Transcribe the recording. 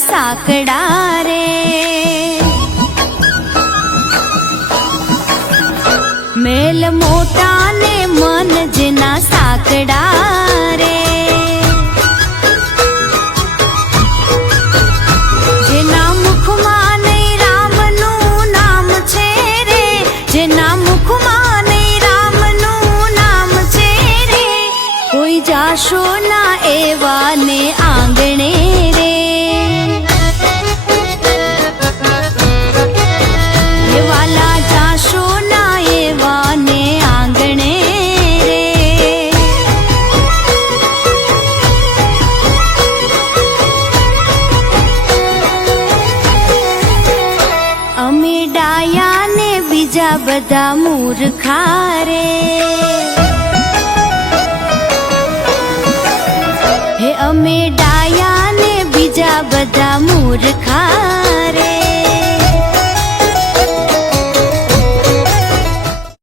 સાકડા રે મેલ મોટા ને મન જેના સાકડા રે જેના મુખમાં નહીં રામનું નામ છે રે જેના મુખમાં નહીં રામનું નામ છે રે કોઈ જાશો ના એવા ને આંગણે રે વાલા જાશો ના એવા ને આંગણે રે અમે ડાયા ને બીજા બધા મૂર્ખા રે હે અમે ડાયા ને બીજા બધા મૂર્ખા રે